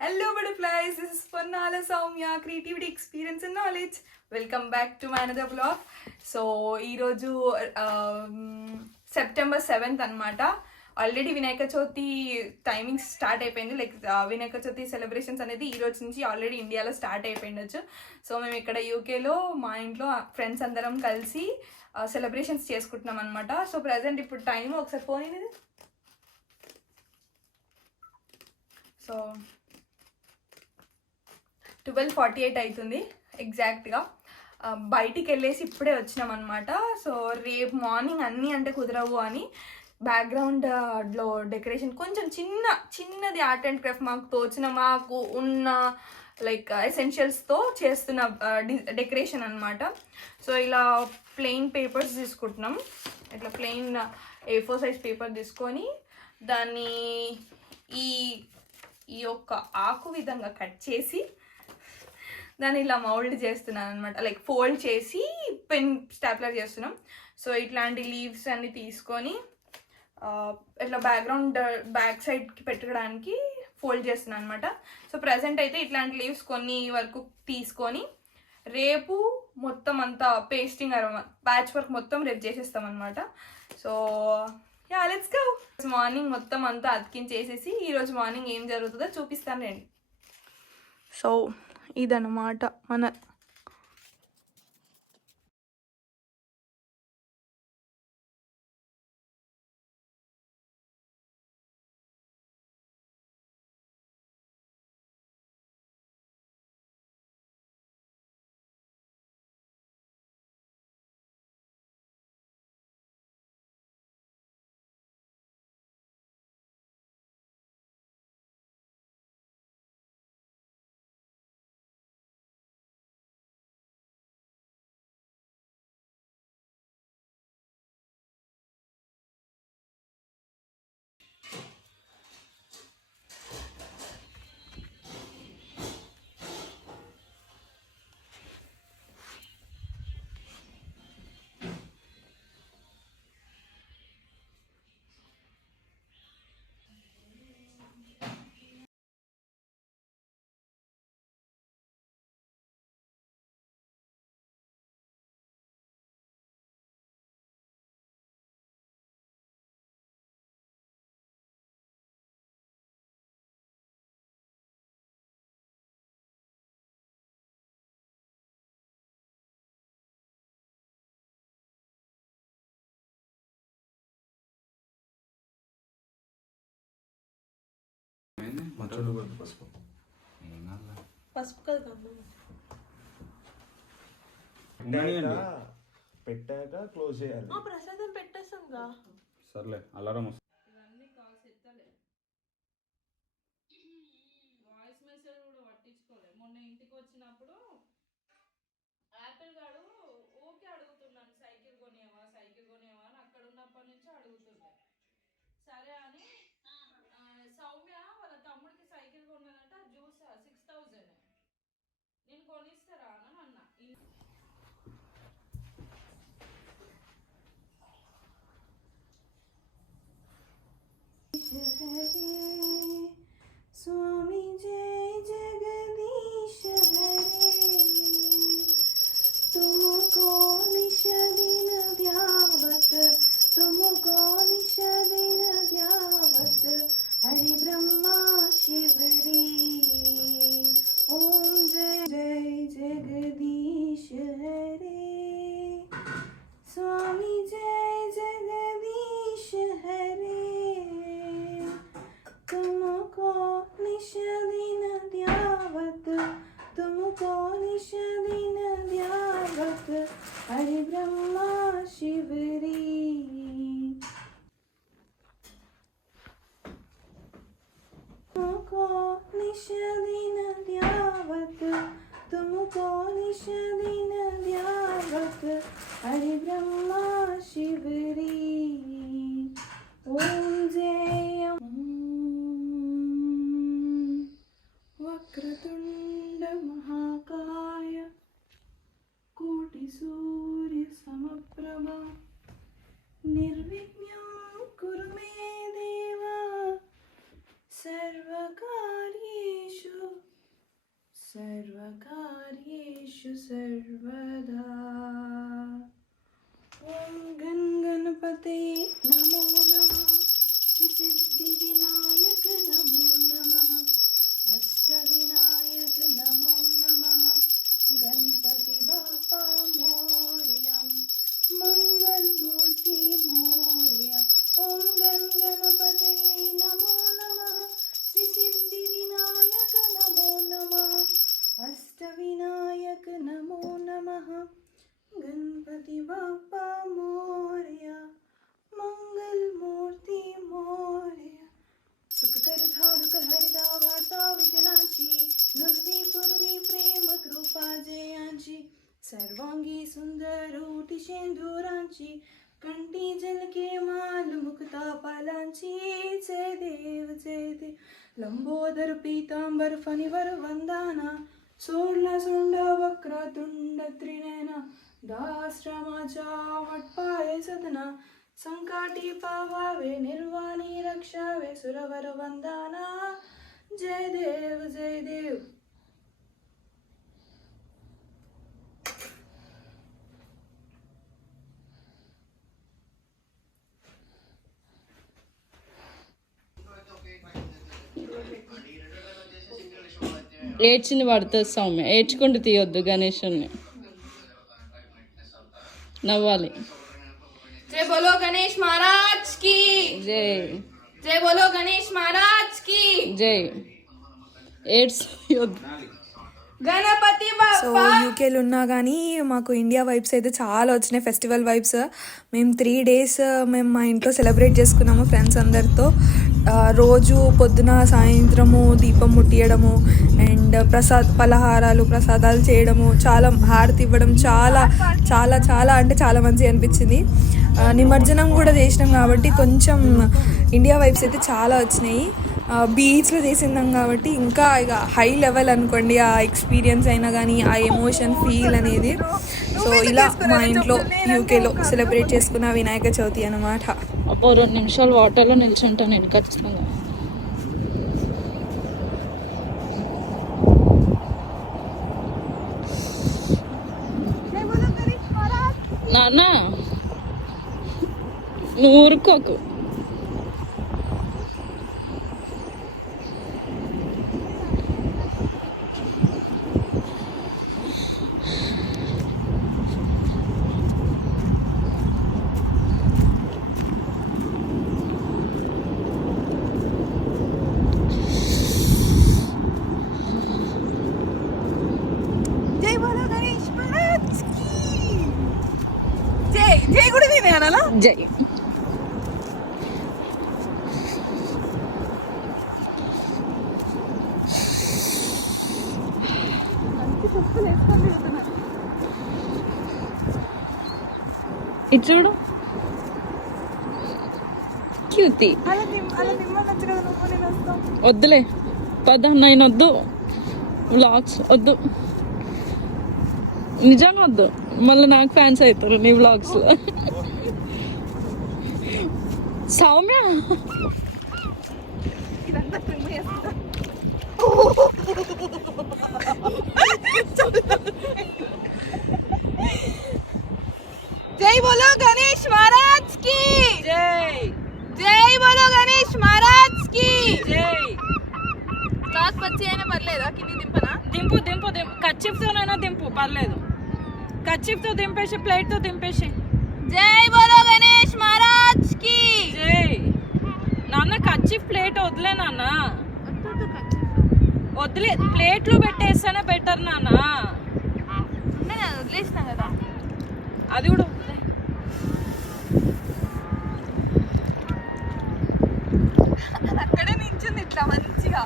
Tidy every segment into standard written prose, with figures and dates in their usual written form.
Hello butterflies, this is Pannala Soumya, Creativity Experience and Knowledge. Welcome back to my another vlog. So ee roju September 7th అనమాట. Already Vinayaka Chavithi timings start అయిపోయింది. Like Vinayaka Chavithi celebrations అనేది ఈ రోజు నుంచి already ఇండియాలో start అయిపోయిండొచ్చు. So మేము ఇక్కడ యూకేలో మా ఇంట్లో ఫ్రెండ్స్ అందరం కలిసి సెలబ్రేషన్స్ చేసుకుంటున్నాం అనమాట. సో ప్రజెంట్ ఇప్పుడు టైం ఒకసారి ఫోన్ అనేది. సో 12:48 అవుతుంది ఎగ్జాక్ట్గా. బయటికి వెళ్ళేసి ఇప్పుడే వచ్చినాం అనమాట. సో రేపు మార్నింగ్ అన్నీ అంటే కుదరవు అని బ్యాక్గ్రౌండ్లో డెకరేషన్ కొంచెం చిన్నది ఆర్ట్ అండ్ క్రాఫ్ట్ మాకు ఉన్న లైక్ ఎసెన్షియల్స్తో చేస్తున్న డెకరేషన్ అనమాట. సో ఇలా ప్లెయిన్ పేపర్స్ తీసుకుంటున్నాం. ఇట్లా ప్లెయిన్ A4 సైజ్ పేపర్ తీసుకొని దాన్ని ఈ యొక్క ఆకు విధంగా కట్ చేసి దాన్ని ఇలా మౌల్డ్ చేస్తున్నాను అనమాట. లైక్ ఫోల్డ్ చేసి పెన్ స్టాప్లర్ చేస్తున్నాం. సో ఇట్లాంటి లీవ్స్ అన్ని తీసుకొని ఇట్లా బ్యాక్ సైడ్కి పెట్టడానికి ఫోల్డ్ చేస్తున్నాను అనమాట. సో ప్రజెంట్ అయితే ఇట్లాంటి లీవ్స్ కొన్ని వరకు తీసుకొని రేపు మొత్తం అంతా పేస్టింగ్ ప్యాచ్ వర్క్ మొత్తం రేపు చేసేస్తాం అనమాట. So yeah let's go. Morning మొత్తం అంతా అతికించేసేసి ఈరోజు మార్నింగ్ ఏం జరుగుతుందో చూపిస్తాను రండి. సో ఇదన్నమాట మన పసుపు పెట్టాక క్లోజ్ చేయాలి. ప్రసాదం పెట్టేస్తాంగా. సర్లే అలారం ఇవన్నీ కాల్స్ ఎత్తలే, వాయిస్ మెసేజ్ కూడా పట్టించుకోలే. మొన్న ఇంటికి వచ్చినప్పుడు యాపిల్ గాడు ఊకే అడుగుతున్నాను సైకిల్ కొనేవా అని. అక్కడ ఉన్నప్పటి నుంచి అడుగుతుండే. సరే అని సౌమ్య వాళ్ళ తమ్ముడికి సైకిల్ కొన్నానంట. జ్యూస్ 6000 నేను కొనిస్తారా అని అన్నా. स्वामी जय जगदीश हरे, तुमको निश दिन ध्यावत, तुमको निश दिन ध्यावत, हरि ब्रह्मा शिवरी. ओम जय जय जगदीश हरे, स्वामी जय जगदीश हरे, तुमको निश सर्वकार्येषु सर्वदा ॐ गण गणपतये नमो नमः श्रीसिद्धिविनायक नमो नमः अष्टविनायक नमो नमः गणपति बाप्पा मोरया मंगलमूर्ति मोरया ॐ गण गणपतये नमो नमः श्रीसिद्धिविनायक नमो नमः अष्टविनायक नमो नमः गणपति बाप्पा मोरया मंगलमूर्ति मोरया सुख करता दुख हरता वार्ता विघ्नाची नुर्वी पूर्वी प्रेम कृपा जयांची सर्वांगी सुंदर ओटी शेंदुरांची कंठी झलके माल मुक्ता पालांची जय देव लंबोदर पीतांबर फणीवर वंदना सोडला सोंड वक्रतुंड त्रिनयना दाश्रमाच्या वटपाय सदना संकाटी पावावे निर्वाणी रक्षावे सुरवर वंदना जय देव ఏడ్చింది పడుతుంది సౌమ్య, ఏడ్చుకుంటూ తీయొద్దు గణేషుని, నవ్వాలి. जय बोलो गणेश महाराज की జై जय बोलो गणेश महाराज की జై. ఏడ్స్ తీయొద్దు. గణపతి సో బాప్పా. యూకేలో ఉన్నా కానీ మాకు ఇండియా వైబ్స్ అయితే చాలా వచ్చినాయి, ఫెస్టివల్ వైబ్స్. మేము 3 days మేము మా ఇంట్లో సెలబ్రేట్ చేసుకున్నాము ఫ్రెండ్స్ అందరితో. రోజు పొద్దున సాయంత్రము దీపం ముట్టియడము అండ్ ప్రసాదాలు చేయడము, చాలా హారతి ఇవ్వడం, చాలా చాలా చాలా అంటే చాలా మంచిగా అనిపించింది. నిమజ్జనం కూడా చేసినాం కాబట్టి కొంచెం ఇండియా వైబ్స్ అయితే చాలా వచ్చినాయి. బీచ్లో చేసిందాం కాబట్టి ఇంకా ఇక హై లెవెల్ అనుకోండి ఆ ఎక్స్పీరియన్స్ అయినా కానీ, ఆ ఎమోషన్ ఫీల్ అనేది. సో ఇలా మా ఇంట్లో యూకేలో సెలబ్రేట్ చేసుకున్న వినాయక చవితి అన్నమాట. అబ్బో 2 నిమిషాలు వాటర్లో నిల్చుంటాను నేను ఖచ్చితంగా. నాన్న నువ్వు ఊరుకోకు. జై బోలో గణేష్ మహారాజ్ కి జై. జై కూడా నేనే అనాలా? జై. ఇటు చూడు క్యూటీ. అలా నిమ్మనొచ్చు కదా నువ్వు, నేను వస్తాం. వద్దులే పద, నేను వద్దు, వ్లాగ్స్ వద్దు, నిజంగా వద్దు, మళ్ళీ నాకు ఫ్యాన్స్ అవుతారు నీ వ్లాగ్స్లో. సౌమ్య ఇదంతా క్రిమ్ చేస్తా. జై బోలో గణేష్ మహారాజ్ కి జై. జై బోలో గణేష్ మహారాజ్ కి జై. క్లాస్ పచ్చి అయినా పర్లేదా? కింది దింపనా? దింపు దింపు దింపు, కచ్చిప్తోనైనా దింపు పర్లేదు, కచ్చిప్తో దింపేసి, ప్లేట్తో దింపేసి. జై బోలో గణేష్ మహారాజ్ కి జై. నాన్న కచ్చిప్ ప్లేట్ వదిలే నాన్న, వదిలే, ప్లేట్లో పెట్టేస్తేనే బెటర్ నాన్న. వదిలేసిన కదా. అది కూడా వదిలే. అక్కడే నించుంది ఇట్లా మంచిగా.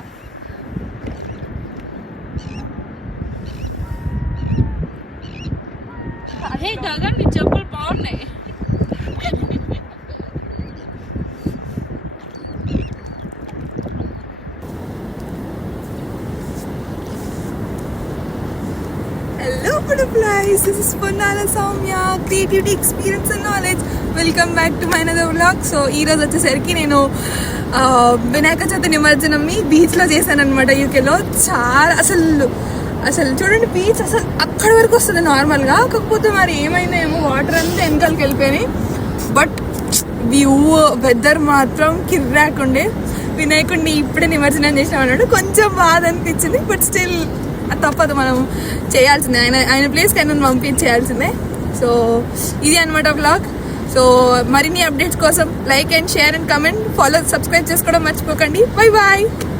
హే గగన్ నీ చెప్పులు బాగున్నాయి. Hello butterflies, this is Ponnala Soumya, Creativity Experience and Knowledge. Welcome back to my another vlog. So ఈరోజు వచ్చేసరికి నేను వినాయక చవితి నిమజ్జనంని బీచ్లో చేశాను అనమాట యూకేలో. చాలా అసలు అసలు చూడండి బీచ్ అసలు అక్కడి వరకు వస్తుంది నార్మల్గా, కాకపోతే మరి ఏమైందో ఏమో వాటర్ అంతా వెనకాలకి వెళ్ళిపోయినాయి. బట్ వ్యూ వెదర్ మాత్రం కిర్రాకుండే. వినాయకుడిని ఇప్పుడే నిమజ్జనం చేసినాం అన్నాడు, కొంచెం బాధ అనిపించింది. బట్ స్టిల్ తప్పదు, మనం చేయాల్సిందే, ఆయన ప్లేస్కి ఆయన పంపించేయాల్సిందే. సో ఇది అనమాట వ్లాగ్. సో మరిన్ని అప్డేట్స్ కోసం like and share and comment, follow, subscribe చేసుకోవడం మర్చిపోకండి. Bye bye.